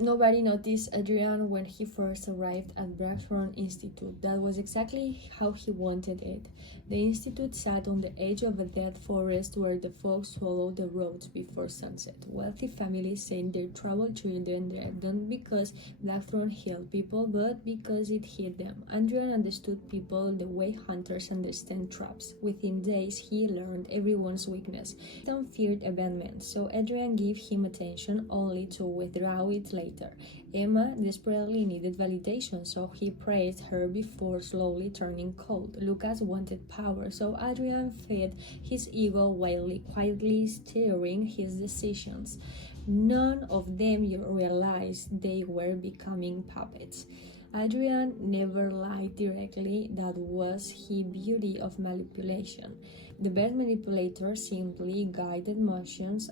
Nobody noticed Adrian when he first arrived at Blackthorn Institute. That was exactly how he wanted it. The institute sat on the edge of a dead forest where the fog swallowed the roads before sunset. Wealthy families sent their troubled children there, not because Blackthorn healed people, but because it hid them. Adrian understood people the way hunters understand traps. Within days, he learned everyone's weakness. Tom feared abandonment, so Adrian gave him attention only to withdraw it later. Emma desperately needed validation, so he praised her before slowly turning cold. Lucas wanted power, so Adrian fed his ego while quietly steering his decisions. None of them realized they were becoming puppets. Adrian never lied directly, that was his beauty of manipulation. The best manipulator simply guided motions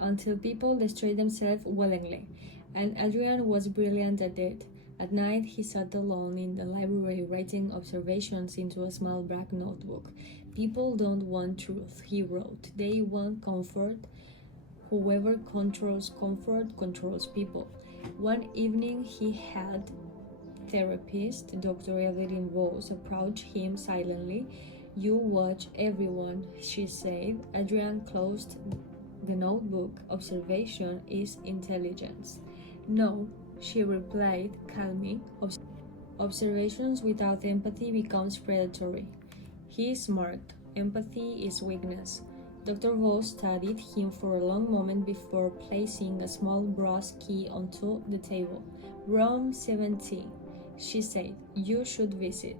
until people destroyed themselves willingly, and Adrian was brilliant at it. At night, he sat alone in the library writing observations into a small black notebook. People don't want truth, he wrote. They want comfort. Whoever controls comfort controls people. One evening, he had therapist, Dr. Evelyn Rose, approached him silently. You watch everyone, she said. Adrian closed the notebook. Observation is intelligence. No, she replied calmly. Observations without empathy becomes predatory. He smirked. Empathy is weakness. Dr. Vos studied him for a long moment before placing a small brass key onto the table. Room 17, she said. You should visit.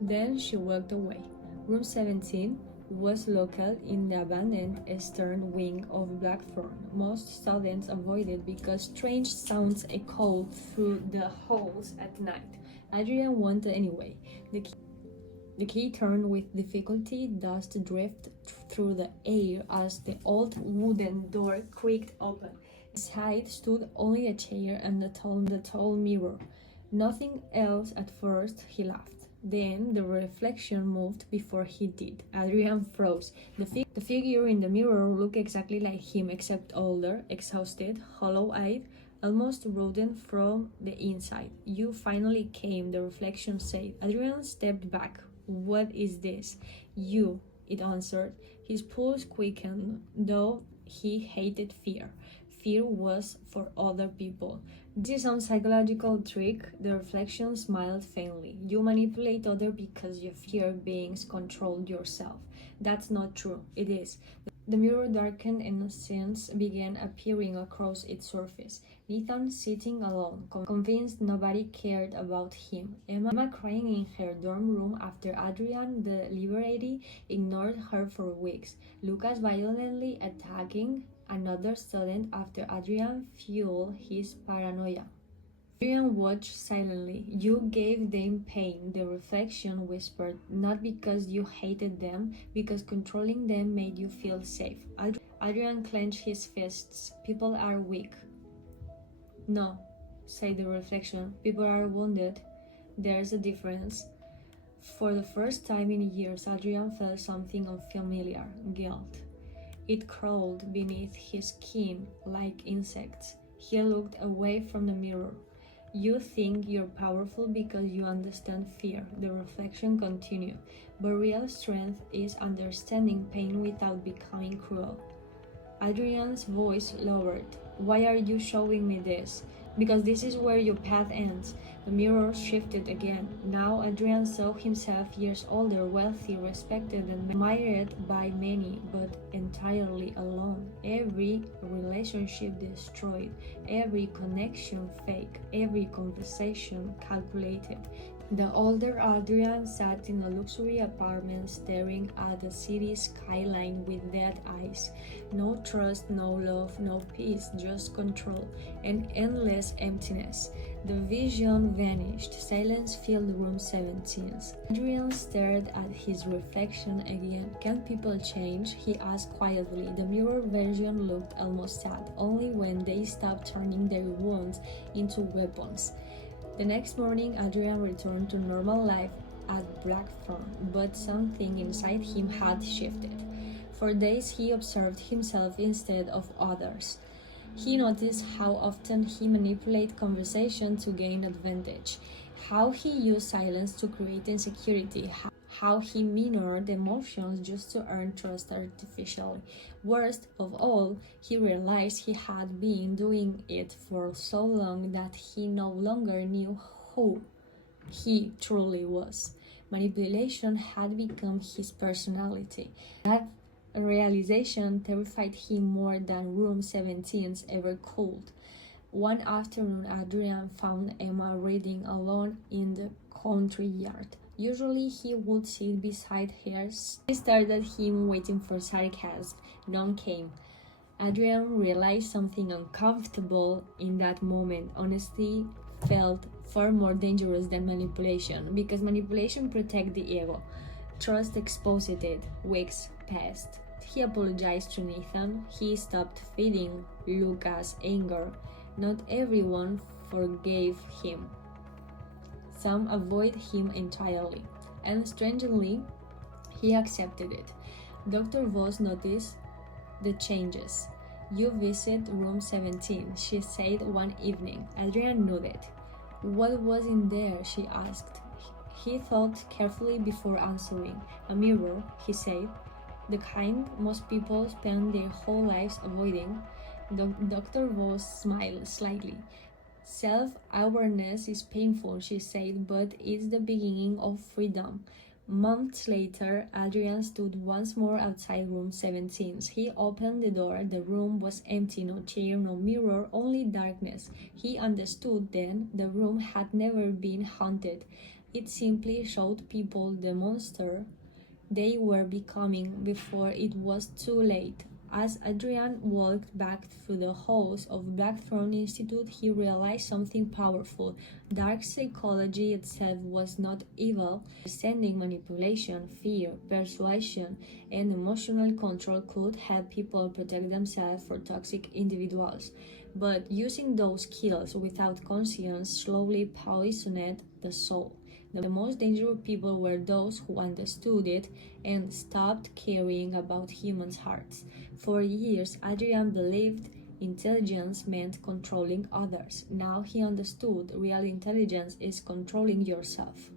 Then she walked away. Room 17 was located in the abandoned eastern wing of Blackthorn. Most students avoided because strange sounds echoed through the halls at night. Adrian went anyway. The key turned with difficulty. Dust drifted through the air as the old wooden door creaked open. Inside stood only a chair and the tall mirror. Nothing else at first, he laughed. Then the reflection moved before he did. Adrian froze. The figure in the mirror looked exactly like him, except older, exhausted, hollow-eyed, almost rotten from the inside. You finally came, the reflection said. Adrian stepped back. What is this? You, it answered. His pulse quickened, though he hated fear. Fear was for other people. This is some psychological trick. The reflection smiled faintly. You manipulate others because you fear being controlled yourself. That's not true. It is. The mirror darkened and scenes began appearing across its surface. Nathan sitting alone, convinced nobody cared about him. Emma crying in her dorm room after Adrian deliberately ignored her for weeks. Lucas violently attacking another student after Adrian fueled his paranoia. Adrian watched silently. You gave them pain, the reflection whispered, not because you hated them, because controlling them made you feel safe. Adrian clenched his fists. People are weak. No, said the reflection. People are wounded. There's a difference. For the first time in years, Adrian felt something unfamiliar, guilt. It crawled beneath his skin like insects. He looked away from the mirror. You think you're powerful because you understand fear, the reflection continued, but real strength is understanding pain without becoming cruel. Adrian's voice lowered. Why are you showing me this? Because this is where your path ends. The mirror shifted again. Now Adrian saw himself years older, wealthy, respected, and admired by many, but entirely alone. Every relationship destroyed, every connection fake, every conversation calculated. The older Adrian sat in a luxury apartment staring at the city skyline with dead eyes. No trust, no love, no peace, just control and endless emptiness. The vision vanished. Silence filled room 17. Adrian stared at his reflection again. Can people change? He asked quietly. The mirror version looked almost sad, only when they stopped turning their wounds into weapons. The next morning, Adrian returned to normal life at Blackthorn, but something inside him had shifted. For days, he observed himself instead of others. He noticed how often he manipulated conversation to gain advantage, how he used silence to create insecurity, how he minored emotions just to earn trust artificially. Worst of all, he realized he had been doing it for so long that he no longer knew who he truly was. Manipulation had become his personality. That realization terrified him more than Room 17's ever could. One afternoon, Adrian found Emma reading alone in the country yard. Usually, he would sit beside her. She stared at him, waiting for sarcasm. None came. Adrian realized something uncomfortable in that moment. Honesty felt far more dangerous than manipulation, because manipulation protects the ego. Trust exposed it. Weeks passed. He apologized to Nathan. He stopped feeding Lucas' anger. Not everyone forgave him. Some avoided him entirely, and strangely, he accepted it. Dr. Voss noticed the changes. "You visit room 17, she said one evening. Adrian nodded. "What was in there?" she asked. He thought carefully before answering. "A mirror," he said. "The kind most people spend their whole lives avoiding." Dr. Voss smiled slightly. "Self-awareness is painful," she said, "but it's the beginning of freedom." Months later, Adrian stood once more outside room 17. He opened the door. The room was empty, no chair, no mirror, only darkness. He understood then the room had never been haunted. It simply showed people the monster they were becoming before it was too late. As Adrian walked back through the halls of Blackthorn Institute, he realized something powerful. Dark psychology itself was not evil. Understanding manipulation, fear, persuasion, and emotional control could help people protect themselves from toxic individuals. But using those skills without conscience slowly poisoned the soul. The most dangerous people were those who understood it and stopped caring about human hearts. For years, Adrian believed intelligence meant controlling others. Now he understood real intelligence is controlling yourself.